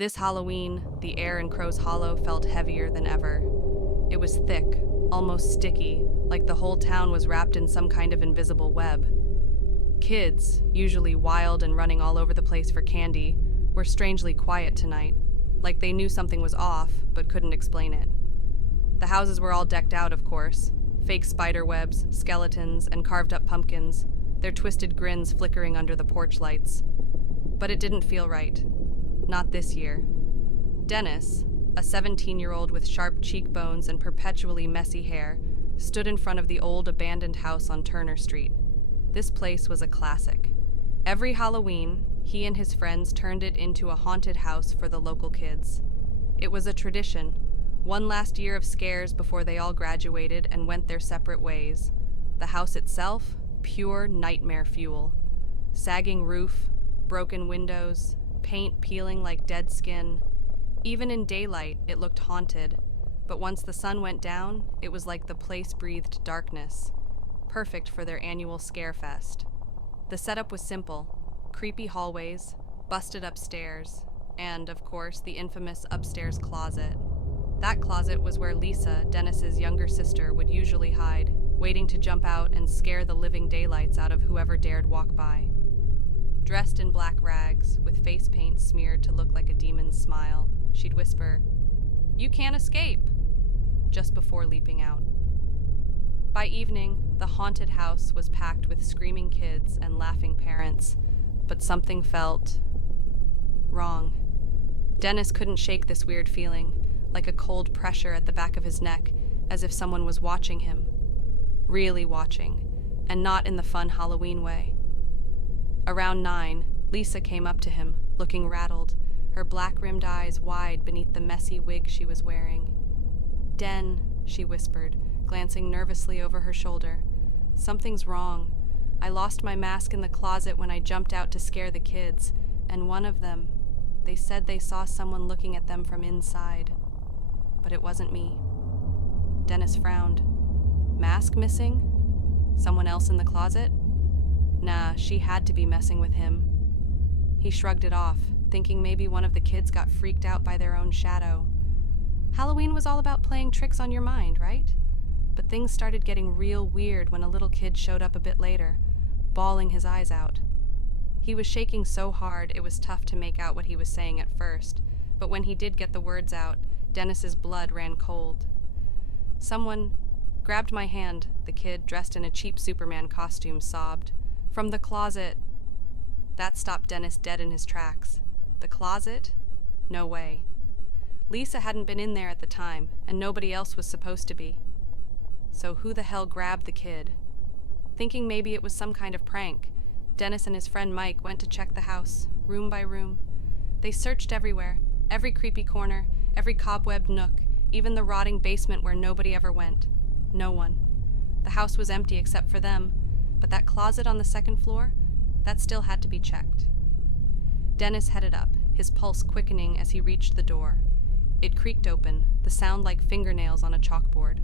This Halloween, the air in Crow's Hollow felt heavier than ever. It was thick, almost sticky, like the whole town was wrapped in some kind of invisible web. Kids, usually wild and running all over the place for candy, were strangely quiet tonight, like they knew something was off but couldn't explain it. The houses were all decked out, of course, fake spider webs, skeletons, and carved-up pumpkins, their twisted grins flickering under the porch lights. But it didn't feel right. Not this year. Dennis, a 17-year-old with sharp cheekbones and perpetually messy hair, stood in front of the old abandoned house on Turner Street. This place was a classic. Every Halloween, he and his friends turned it into a haunted house for the local kids. It was a tradition, one last year of scares before they all graduated and went their separate ways. The house itself, pure nightmare fuel. Sagging roof, broken windows, paint peeling like dead skin. Even in daylight, it looked haunted, but once the sun went down, it was like the place breathed darkness. Perfect for their annual scare fest. The setup was simple: creepy hallways, busted up stairs, and, of course, the infamous upstairs closet. That closet was where Lisa, Dennis's younger sister, would usually hide, waiting to jump out and scare the living daylights out of whoever dared walk by. Dressed in black rags, with face paint smeared to look like a demon's smile, she'd whisper, "You can't escape," just before leaping out. By evening, the haunted house was packed with screaming kids and laughing parents, but something felt wrong. Dennis couldn't shake this weird feeling, like a cold pressure at the back of his neck, as if someone was watching him. Really watching, and not in the fun Halloween way. Around 9, Lisa came up to him, looking rattled, her black-rimmed eyes wide beneath the messy wig she was wearing. "Den," she whispered, glancing nervously over her shoulder. "Something's wrong. I lost my mask in the closet when I jumped out to scare the kids, and one of them, they said they saw someone looking at them from inside. But it wasn't me." Dennis frowned. "Mask missing? Someone else in the closet?" Nah, she had to be messing with him. He shrugged it off, thinking maybe one of the kids got freaked out by their own shadow. Halloween was all about playing tricks on your mind, right? But things started getting real weird when a little kid showed up a bit later, bawling his eyes out. He was shaking so hard it was tough to make out what he was saying at first, but when he did get the words out, Dennis's blood ran cold. "Someone grabbed my hand," the kid, dressed in a cheap Superman costume, sobbed. "From the closet." That stopped Dennis dead in his tracks. The closet? No way. Lisa hadn't been in there at the time, and nobody else was supposed to be. So who the hell grabbed the kid? Thinking maybe it was some kind of prank, Dennis and his friend Mike went to check the house, room by room. They searched everywhere, every creepy corner, every cobwebbed nook, even the rotting basement where nobody ever went. No one. The house was empty except for them, but that closet on the second floor, that still had to be checked. Dennis headed up, his pulse quickening as he reached the door. It creaked open, the sound like fingernails on a chalkboard.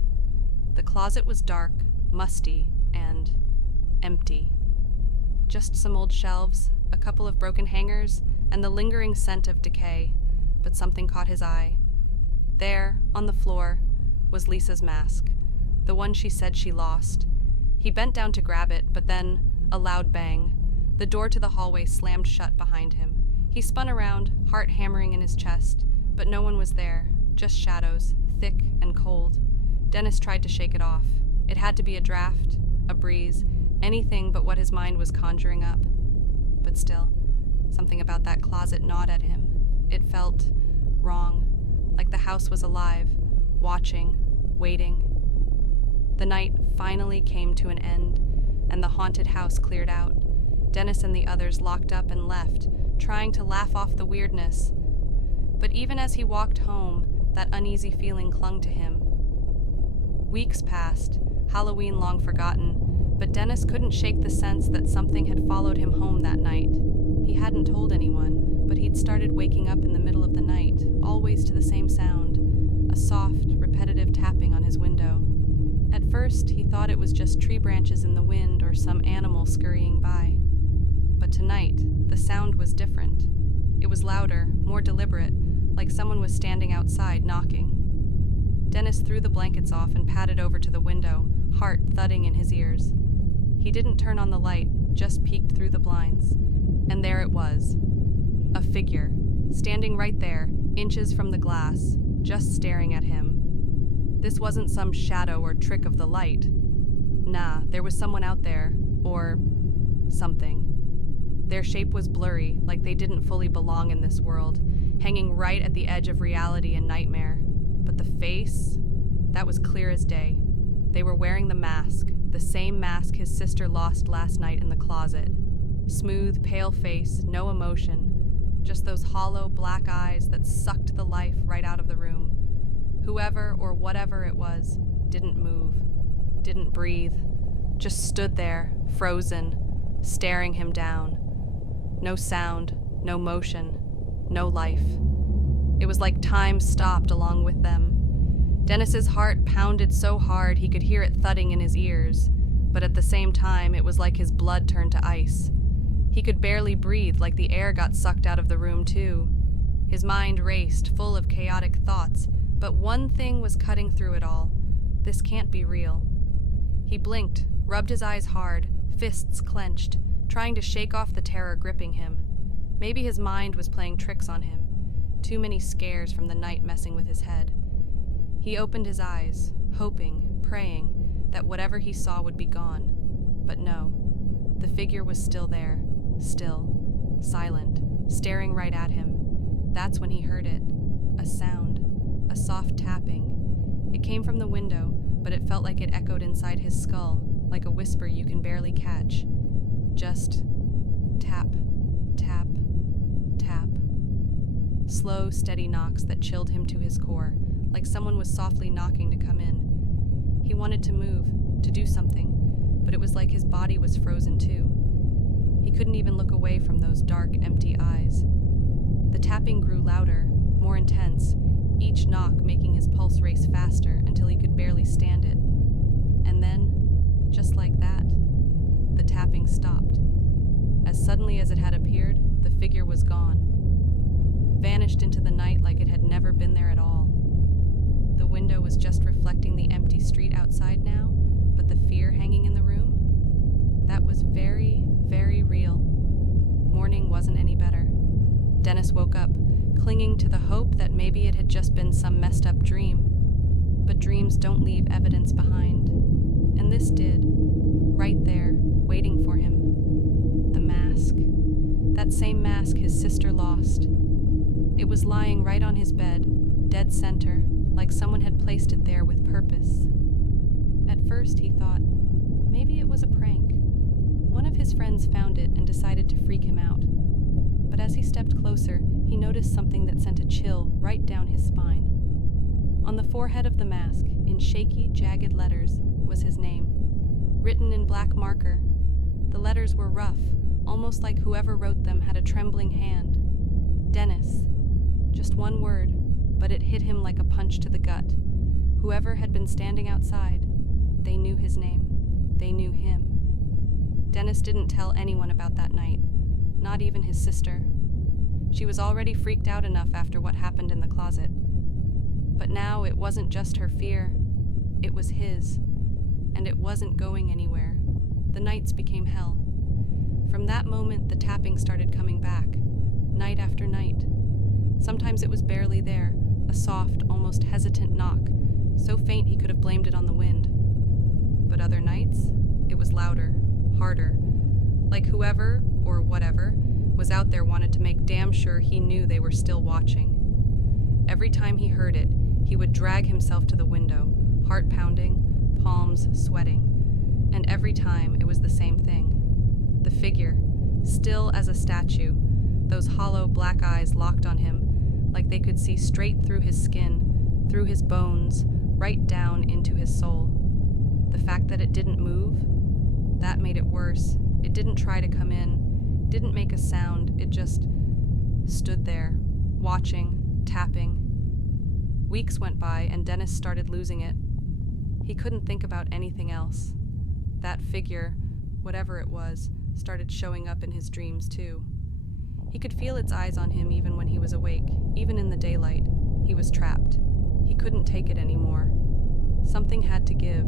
The closet was dark, musty, and empty. Just some old shelves, a couple of broken hangers, and the lingering scent of decay, but something caught his eye. There, on the floor, was Lisa's mask, the one she said she lost. He bent down to grab it, but then, a loud bang. The door to the hallway slammed shut behind him. He spun around, heart hammering in his chest, but no one was there, just shadows, thick and cold. Dennis tried to shake it off. It had to be a draft, a breeze, anything but what his mind was conjuring up. But still, something about that closet gnawed at him. It felt wrong, like the house was alive, watching, waiting. The night finally came to an end, and the haunted house cleared out. Dennis and the others locked up and left, trying to laugh off the weirdness. But even as he walked home, that uneasy feeling clung to him. Weeks passed, Halloween long forgotten, but Dennis couldn't shake the sense that something had followed him home that night. He hadn't told anyone, but he'd started waking up in the middle of the night, always to the same sound, a soft, repetitive tapping on his window. At first, he thought it was just tree branches in the wind or some animal scurrying by. But tonight, the sound was different. It was louder, more deliberate, like someone was standing outside knocking. Dennis threw the blankets off and padded over to the window, heart thudding in his ears. He didn't turn on the light, just peeked through the blinds. And there it was. A figure, standing right there, inches from the glass, just staring at him. This wasn't some shadow or trick of the light. Nah, there was someone out there, or something. Their shape was blurry, like they didn't fully belong in this world, hanging right at the edge of reality and nightmare. But the face, that was clear as day. They were wearing the mask, the same mask his sister lost last night in the closet. Smooth, pale face, no emotion, just those hollow, black eyes that sucked the life right out of the room. Whoever or whatever it was didn't move, didn't breathe, just stood there, frozen, staring him down. No sound, no motion, no life. It was like time stopped along with them. Dennis's heart pounded so hard he could hear it thudding in his ears, but at the same time it was like his blood turned to ice. He could barely breathe, like the air got sucked out of the room too. His mind raced, full of chaotic thoughts, but one thing was cutting through it all. This can't be real. He blinked, rubbed his eyes hard, fists clenched, trying to shake off the terror gripping him. Maybe his mind was playing tricks on him. Too many scares from the night messing with his head. He opened his eyes, hoping, praying, that whatever he saw would be gone. But no, the figure was still there, still, silent, staring right at him. That's when he heard it. A sound, a soft tapping. It came from the window, but it felt like it echoed inside his skull, like a whisper you can barely catch. Just tap, tap, tap. Slow, steady knocks that chilled him to his core, like someone was softly knocking to come in. He wanted to move, to do something, but it was like his body was frozen too. He couldn't even look away from those dark, empty eyes. The tapping grew louder, more intense, each knock making his pulse race faster until he could barely stand it. And then, just like that, the tapping stopped. As suddenly as it had appeared, the figure was gone. Vanished into the night like it had never been there at all. The window was just reflecting the empty street outside now, but the fear hanging in the room? That was very, very real. Morning wasn't any better. Dennis woke up, clinging to the hope that maybe it had just been some messed up dream. But dreams don't leave evidence behind. And this did, right there, waiting for him. The mask. That same mask his sister lost. It was lying right on his bed, dead center, like someone had placed it there with purpose. At first he thought, maybe it was a prank. One of his friends found it and decided to freak him out. But as he stepped closer, he noticed something that sent a chill right down his spine. On the forehead of the mask, in shaky, jagged letters, was his name, written in black marker. The letters were rough, almost like whoever wrote them had a trembling hand. Dennis. Just one word, but it hit him like a punch to the gut. Whoever had been standing outside, they knew his name. They knew him. Dennis didn't tell anyone about that night, not even his sister. She was already freaked out enough after what happened in the closet. But now it wasn't just her fear, it was his, and it wasn't going anywhere. The nights became hell. From that moment, the tapping started coming back, night after night. Sometimes it was barely there, a soft, almost hesitant knock, so faint he could have blamed it on the wind. But other nights, it was louder, harder, like whoever, or whatever, was out there wanted to make damn sure he knew they were still watching. Every time he heard it, he would drag himself to the window, heart pounding, palms sweating. And every time it was the same thing. The figure, still as a statue, those hollow black eyes locked on him, like they could see straight through his skin, through his bones, right down into his soul. The fact that it didn't move, that made it worse. It didn't try to come in, didn't make a sound, it just stood there, watching, tapping. Weeks went by and Dennis started losing it. He couldn't think about anything else. That figure, whatever it was, started showing up in his dreams too. He could feel its eyes on him even when he was awake, even in the daylight. He was trapped. He couldn't take it anymore. Something had to give.